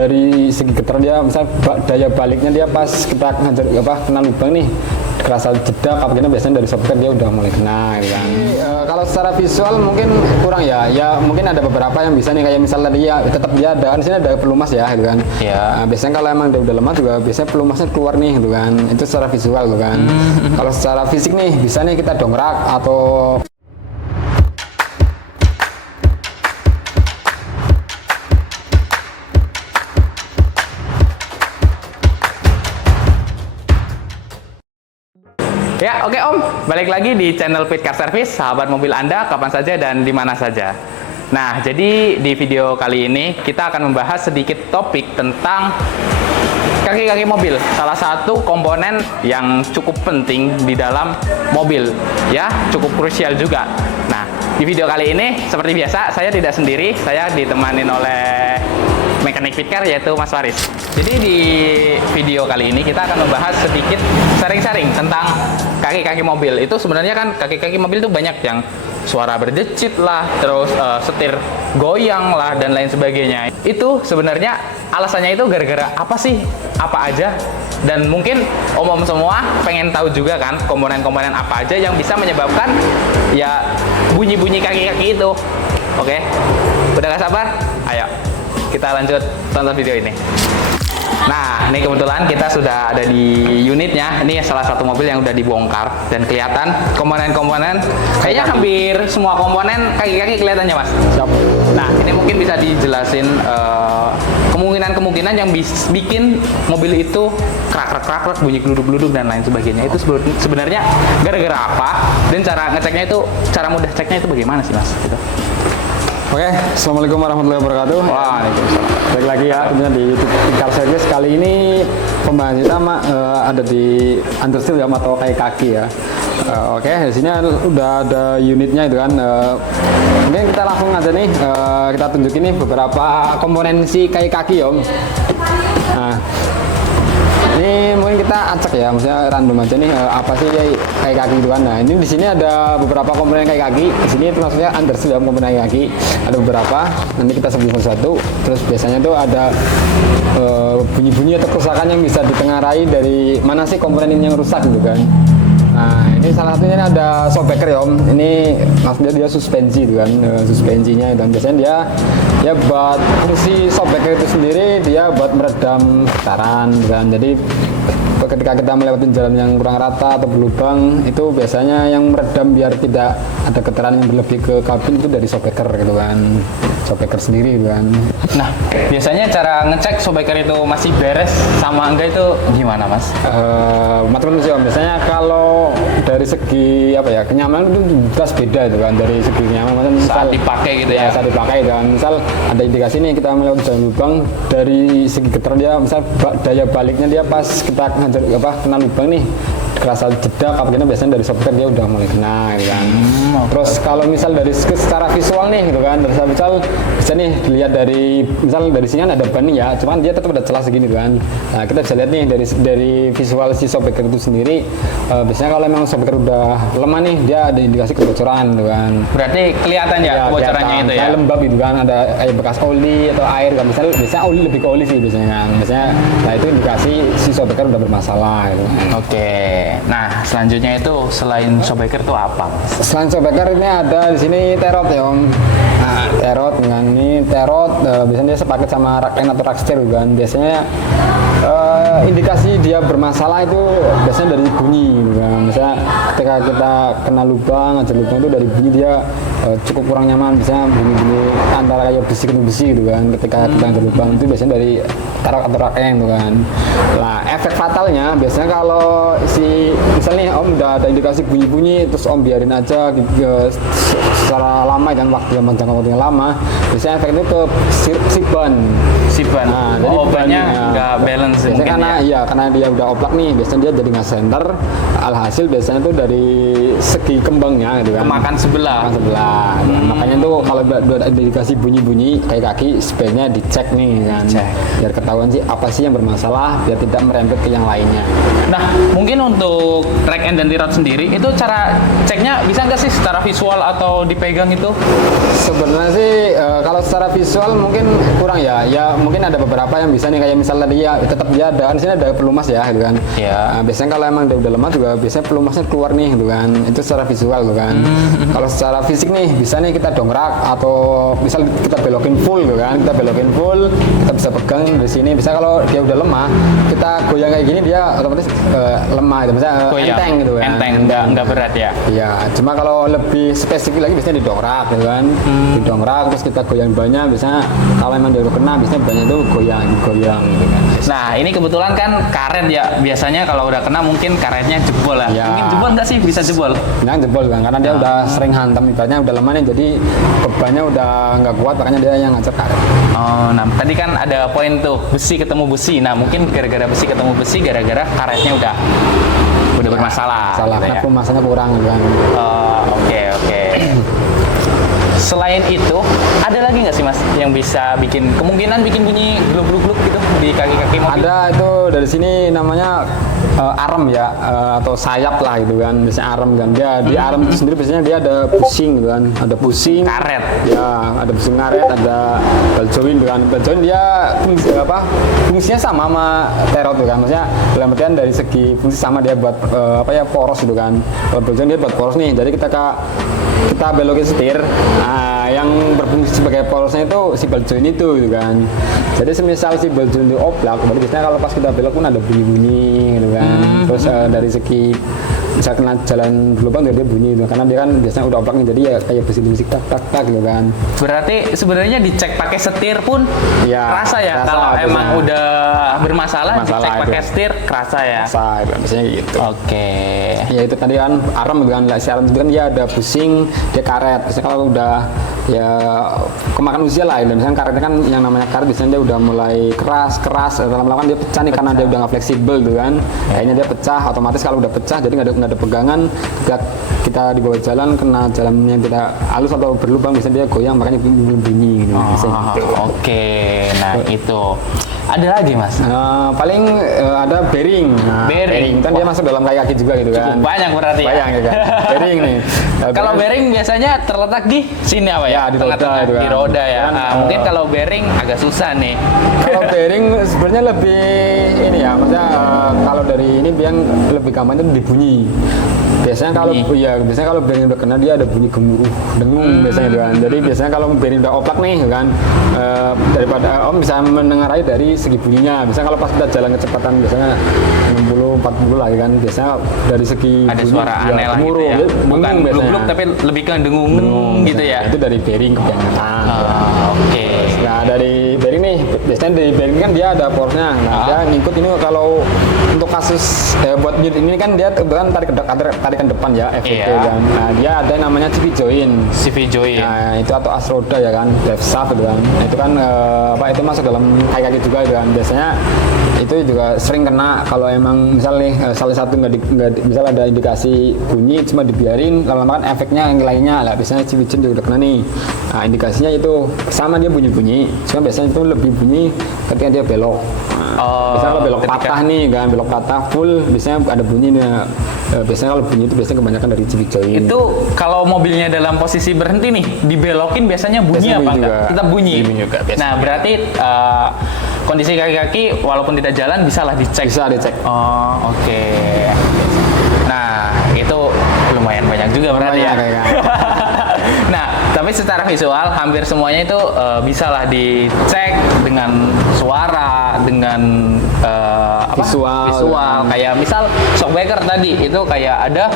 dari segi getaran dia, misal daya baliknya dia pas kita kena lubang nih, kerasa jeda kapaknya biasanya dari software dia udah mulai kena gitu kan. Kalau secara visual mungkin kurang ya mungkin ada beberapa yang bisa nih, kayak misalnya dia tetap dia ada, di sini ada pelumas ya gitu kan. Nah, biasanya kalau emang dia udah lemah juga biasanya pelumasnya keluar nih gitu kan. Itu secara visual gitu kan. Kalau secara fisik nih bisa nih kita dongkrak atau Ya, oke Om. Balik lagi di channel Fit Car Service, sahabat mobil Anda kapan saja dan di mana saja. Nah, jadi di video kali ini kita akan membahas sedikit topik tentang kaki-kaki mobil. Salah satu komponen yang cukup penting di dalam mobil, ya, cukup krusial juga. Nah, di video kali ini seperti biasa saya tidak sendiri, saya ditemani oleh mekanik Fitcar yaitu Mas Faris. Jadi di video kali ini kita akan membahas sedikit sharing-sharing tentang kaki-kaki mobil. Itu sebenarnya kan kaki-kaki mobil itu banyak yang suara berdecit lah, terus setir goyang lah dan lain sebagainya. Itu sebenarnya alasannya itu gara-gara apa sih? Apa aja? Dan mungkin om-om semua pengen tahu juga kan komponen-komponen apa aja yang bisa menyebabkan ya bunyi-bunyi kaki-kaki itu. Oke? Udah gak sabar? Ayo kita lanjut tonton video ini. Nah, ini kebetulan kita sudah ada di unitnya. Ini salah satu mobil yang udah dibongkar dan kelihatan komponen-komponen. Kayaknya hampir semua komponen kaki-kaki kelihatannya, Mas. siap. Nah, ini mungkin bisa dijelasin kemungkinan-kemungkinan yang bikin mobil itu krak-krak, bunyi gluduk-gluduk dan lain sebagainya. Itu sebenarnya gara-gara apa? Dan cara ngeceknya itu, cara mudah ceknya itu bagaimana sih, Mas? Gitu. Oke, assalamualaikum warahmatullahi wabarakatuh. Waalaikumsalam. Balik lagi ya, tentunya di YouTube Car Service. Kali ini pembahasan kita ada di understeel ya, atau kayak kaki ya. Oke, di sini udah ada unitnya itu kan. Mungkin kita langsung aja nih, kita tunjukin nih beberapa komponen si kayak kaki Om. Nah, ini mungkin kita acak ya, maksudnya random aja nih apa sih kayak kaki itu kan. Nah, ini di sini ada beberapa komponen kayak kaki. Di sini itu maksudnya understeel dalam komponen kayak kaki. Ada beberapa. Nanti kita sebutkan satu. Terus biasanya tuh ada bunyi-bunyi atau kerusakan yang bisa ditengarai dari mana sih komponen ini yang rusak gitu kan. Nah, ini salah satunya ini ada shockbreaker ya Om. Ini maksudnya dia suspensi gitu kan, suspensinya, dan biasanya dia ya buat fungsi shockbreaker itu sendiri dia buat meredam getaran kan. Jadi ketika kita melewati jalan yang kurang rata atau berlubang, itu biasanya yang meredam biar tidak ada getaran yang berlebih ke kabin itu dari shockbreaker gitu kan, shockbreaker sendiri gitu kan. Nah, biasanya cara ngecek shockbreaker itu masih beres sama enggak itu gimana, Mas? Macam-macam sih Om. Biasanya kalau dari segi apa ya, kenyamanan itu jelas beda itu kan, dari segi kenyamanan Saat dipakai gitu ya. Saat dipakai kan, misal ada indikasi nih kita melewati jalan lubang, dari segi getaran dia, misal daya baliknya dia pas kita kena lubang nih, kerasa jeda kapaknya biasanya dari software dia udah mulai kena gitu kan. Terus kalau misal dari secara visual nih gitu kan, misal bisa nih dilihat dari sini kan ada ban nih ya, cuman dia tetap ada celah segini gitu kan. Nah, kita bisa lihat nih dari visual si shockbreaker itu sendiri, biasanya kalau memang shockbreaker udah lemah nih, dia ada indikasi kebocoran gitu kan. Berarti kelihatan ya kebocorannya itu ya? Kayak lembab gitu kan, ada kayak bekas oli atau air kan. Biasanya oli lebih ke oli sih biasanya kan. Nah itu indikasi si shockbreaker udah bermasalah gitu. Oke. Nah, selanjutnya itu selain shockbreaker itu apa, Mas? Selain shockbreaker ini ada di sini terot ya Om. Nah, terot dengan ini biasanya dia sepaket sama rak end atau rak steer kan. Biasanya indikasi dia bermasalah itu biasanya dari bunyi gitu kan. Misalnya ketika kita kena lubang itu dari bunyi dia cukup kurang nyaman, misalnya bunyi-bunyi antara kayak besi gitu kan. Ketika kita ada lubang itu biasanya dari terot atau rak end gitu kan. Nah, efek fatalnya biasanya kalau misalnya Om udah ada indikasi bunyi-bunyi, terus Om biarin aja secara lama dan jangka waktu yang lama, biasanya efek itu ke si ban. Si ban. Nah, jadi bannya nggak balance biasanya mungkin karena ya. iya karena dia udah oplak nih, biasanya dia jadi nggak center. Alhasil biasanya tuh dari segi kembangnya gitu kan. Kemakan sebelah. Kemakan sebelah. Makanya tuh kalau udah dikasih bunyi-bunyi kayak kaki, sebaiknya dicek nih kan. Dicek. Biar ketahuan sih apa sih yang bermasalah, biar tidak merembet ke yang lainnya. Nah, mungkin untuk rack and ganti rod sendiri, itu cara ceknya bisa nggak sih secara visual atau dipegang itu? Sebenarnya sih kalau secara visual mungkin kurang ya. Ya mungkin ada beberapa yang bisa nih, kayak misalnya dia tetap dia ada di sini ada pelumas ya gitu kan. Iya. Nah, biasanya kalau emang dia udah lemah juga biasanya pelumasnya keluar nih gitu kan. Itu secara visual gitu kan. Kalau secara fisik nih bisa nih kita dongkrak atau misal kita belokin full gitu kan. Kita belokin full, kita bisa pegang di sini. Bisa kalau dia udah lemah, kita goyang kayak gini dia otomatis lemah gitu. Misalnya enteng gitu kan. Enteng, nggak berat ya. Iya, cuma kalau lebih spesifik lagi biasanya didongkrak gitu kan. Didongkrak terus kita goyang banyak, biasanya kalau emang dia udah kena biasanya banyak itu goyang gitu kan. Nah, ini kebetulan kan karet ya. Biasanya kalau udah kena mungkin karetnya jebol lah. Ya. Mungkin jebol nggak sih? Bisa jebol? Nah, jebol kan karena dia udah sering hantam, ibaratnya udah lemah nih, jadi bebannya udah nggak kuat, makanya dia yang ngajak karet. Oh, nah tadi kan ada poin tuh besi ketemu besi. Nah, mungkin gara-gara besi ketemu besi, gara-gara karetnya udah bermasalah. Salah, gitu karena ya. pelumasannya kurang gitu kan. Oke. Selain itu, ada lagi nggak sih Mas yang bisa kemungkinan bikin bunyi gluk-gluk gitu di kaki-kaki mobil? Ada itu dari sini namanya arem ya, atau sayap lah gitu kan, biasanya arem kan. Dia di arem itu sendiri biasanya dia ada pusing gitu kan, ada pusing. Karet. Ya, ada pusing karet, ada ball joint gitu kan. Ball joint dia fungsinya sama terot gitu kan. Maksudnya dalam artian dari segi fungsi sama, dia buat poros gitu kan. Kalau ball joint dia buat poros nih. Jadi kita belokin setir. Nah, yang berfungsi sebagai porosnya itu si ball joint itu gitu kan. Jadi semisal si ball joint itu oblak, berarti biasanya kalau pas kita belok pun ada bunyi-bunyi gitu kan. Terus dari segi bisa kena jalan berlubang dia bunyi gitu, karena dia kan biasanya udah oblak nih, jadi ya kayak musik tak gitu kan. Berarti sebenarnya dicek pakai setir pun Ya, kerasa ya. kerasa Kalau biasanya. emang udah bermasalah dicek itu. pakai setir kerasa ya. Saya biasanya gitu. Oke. Ya itu tadi kan arem gitu kan, si arem itu kan dia ada pusing, dia karet. Biasanya kalau udah ya kemakan usia lah, dan misalnya karetnya kan yang namanya karet biasanya dia udah mulai keras, lama-lama kan dia pecah nih karena dia udah nggak fleksibel gitu kan. Kayaknya dia pecah, otomatis kalau udah pecah jadi nggak ada pegangan, kita di bawah jalan kena jalan yang tidak halus atau berlubang, biasanya dia goyang, makanya bunyi gitu. Gitu. Oke. Nah, itu. Ada lagi Mas? Paling ada bearing. Bearing. Kan dia masuk dalam kaki juga gitu kan. Banyak berarti ya. Banyak gitu kan. Bearing nih. Kalau bearing biasanya terletak di sini apa ya? Ya, di roda Tengah-tengah, itu kan. di roda ya. Kan, Nah, mungkin kalau bearing agak susah nih. Kalau bearing sebenarnya lebih ini ya, maksudnya kalau dari ini biang lebih gampang itu dibunyi. Biasanya kalau bearing udah kena dia ada bunyi gemuruh, dengung biasanya gitu kan. Jadi biasanya kalau bearing udah oplak nih kan, daripada Om bisa mendengarai dari segi bunyinya. Misalnya kalau pas kita jalan kecepatan biasanya 60-40 lah ya kan, biasanya dari segi Ada bunyi, suara aneh lah gitu gemuruh, ya. dia Bukan dengung biasanya. gluk-gluk tapi lebih ke dengung gitu ya. Itu dari bearing kebanyakan. Oke. Nah dari bearing nih, biasanya dari bearing kan dia ada porosnya. Nah dia ngikut ini kalau untuk kasus buat unit ini kan dia kebetulan tarikan depan ya, FVT Iya. kan. Nah dia ada yang namanya CV joint. CV joint. Nah itu atau asroda ya kan, left shaft gitu kan. Nah, itu kan itu masuk dalam kaki juga gitu kan. Biasanya itu juga sering kena kalau emang misalnya salah satu misal ada indikasi bunyi cuma dibiarin, lama-lama kan efeknya yang lainnya lah, biasanya CV joint juga udah kena nih. Nah indikasinya itu sama, dia bunyi-bunyi, cuma biasanya itu lebih bunyi ketika dia belok. Biasanya kalau belok patah nih kan, belok patah full biasanya ada bunyinya. Biasanya kalau bunyi itu biasanya kebanyakan dari CV joint. Itu kalau mobilnya dalam posisi berhenti nih, dibelokin biasanya bunyi Biasanya apa bunyi enggak? juga. Tetap bunyi. Bunyi juga, biasanya. Nah, berarti kondisi kaki-kaki walaupun tidak jalan bisa lah dicek. Bisa dicek. Oh, oke. Nah, itu lumayan banyak juga berarti ya. Banyak, kayak. Nah, tapi secara visual hampir semuanya itu bisa lah dicek dengan suara, dengan visual. Kayak misal shockbreaker tadi itu kayak ada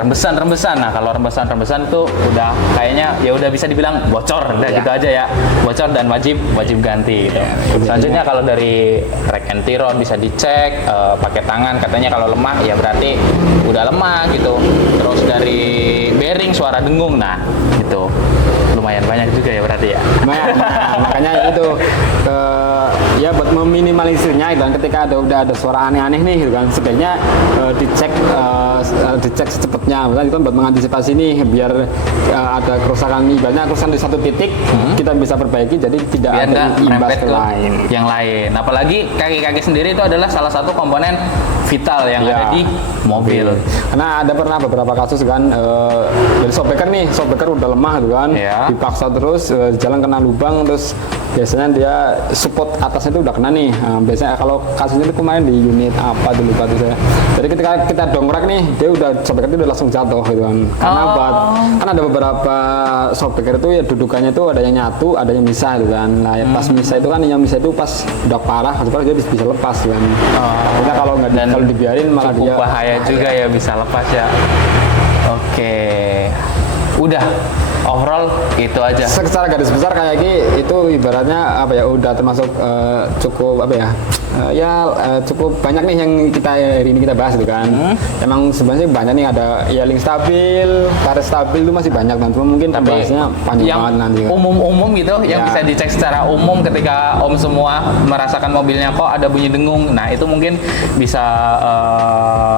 rembesan-rembesan. Nah, kalau rembesan-rembesan itu udah kayaknya ya udah bisa dibilang bocor, udah gitu aja ya. Bocor dan wajib ganti gitu. Selanjutnya kalau dari rack and rod bisa dicek pakai tangan, katanya kalau lemah ya berarti udah lemah gitu. Terus dari bearing suara dengung, nah itu lumayan banyak juga ya berarti ya. Nah, makanya itu ya buat meminimalisirnya gitu kan, ketika udah ada suara aneh-aneh nih gitu kan, sebaiknya dicek secepatnya. Misalnya itu kan buat mengantisipasi nih, biar ada kerusakan, ibaratnya kerusakan di satu titik kita bisa perbaiki, jadi tidak Biar ada nggak imbas merempet ke ke lain. yang lain. Apalagi kaki-kaki sendiri itu adalah salah satu komponen vital yang Ya. ada di mobil. Karena ada pernah beberapa kasus kan, dari shockbreaker nih, shockbreaker udah lemah gitu kan, Ya. dipaksa terus, jalan kena lubang, terus biasanya dia support atasnya itu udah kena nih. Nah, biasanya kalau kasusnya itu kemarin di unit apa dulu lupa tuh saya. Jadi ketika kita dongkrak nih, dia udah shockbreaker itu udah langsung jatuh gitu kan. Karena kan ada beberapa shockbreaker itu ya dudukannya itu ada yang nyatu, ada yang misah gitu kan. Nah, ya pas misah itu kan, yang misah itu pas udah parah, dia bisa lepas kan. Kita kalau nggak Dan kalau dibiarin malah cukup dia bahaya juga ya, bisa lepas ya. Oke, udah overall itu aja. secara garis besar kayak itu ibaratnya apa ya, udah termasuk cukup apa ya, cukup banyak nih yang hari ini kita bahas gitu kan. Emang sebenarnya banyak nih, ada ya link stabil, karet stabil itu masih banyak kan, cuma mungkin pembahasannya panjang yang banget nanti kan. umum-umum gitu, yang Ya. bisa dicek secara umum ketika Om semua merasakan mobilnya kok ada bunyi dengung. Nah itu mungkin bisa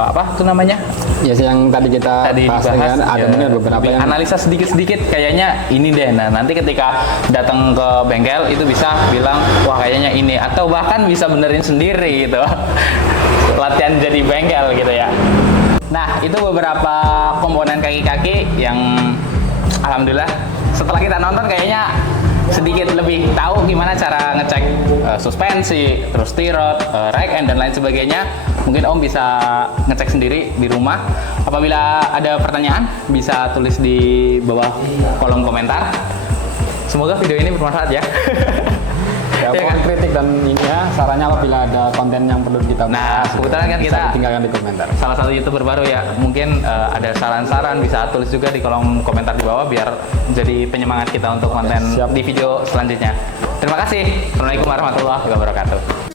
apa tuh namanya? Ya sih, yang tadi kita Tadi bahas dibahas, kan, ada ya, mungkin ada beberapa lebih yang analisa sedikit-sedikit kayaknya ini deh. Nah nanti ketika datang ke bengkel itu bisa bilang wah kayaknya ini, atau bahkan bisa benerin sendiri gitu. Latihan jadi bengkel gitu ya. Nah itu beberapa komponen kaki-kaki yang alhamdulillah setelah kita nonton kayaknya sedikit lebih tahu gimana cara ngecek suspensi, terus tirot, rack end dan lain sebagainya. Mungkin Om bisa ngecek sendiri di rumah. Apabila ada pertanyaan bisa tulis di bawah kolom komentar. Semoga video ini bermanfaat ya. ya, Iya mohon kan? kritik dan ini ya, sarannya apabila ada konten yang perlu kita Nah, bahas, kebetulan kan bisa kita tinggalkan di komentar. salah satu YouTuber baru ya, mungkin ada saran-saran bisa tulis juga di kolom komentar di bawah biar jadi penyemangat kita untuk konten Siap. di video selanjutnya. Terima kasih. Assalamualaikum warahmatullahi wabarakatuh.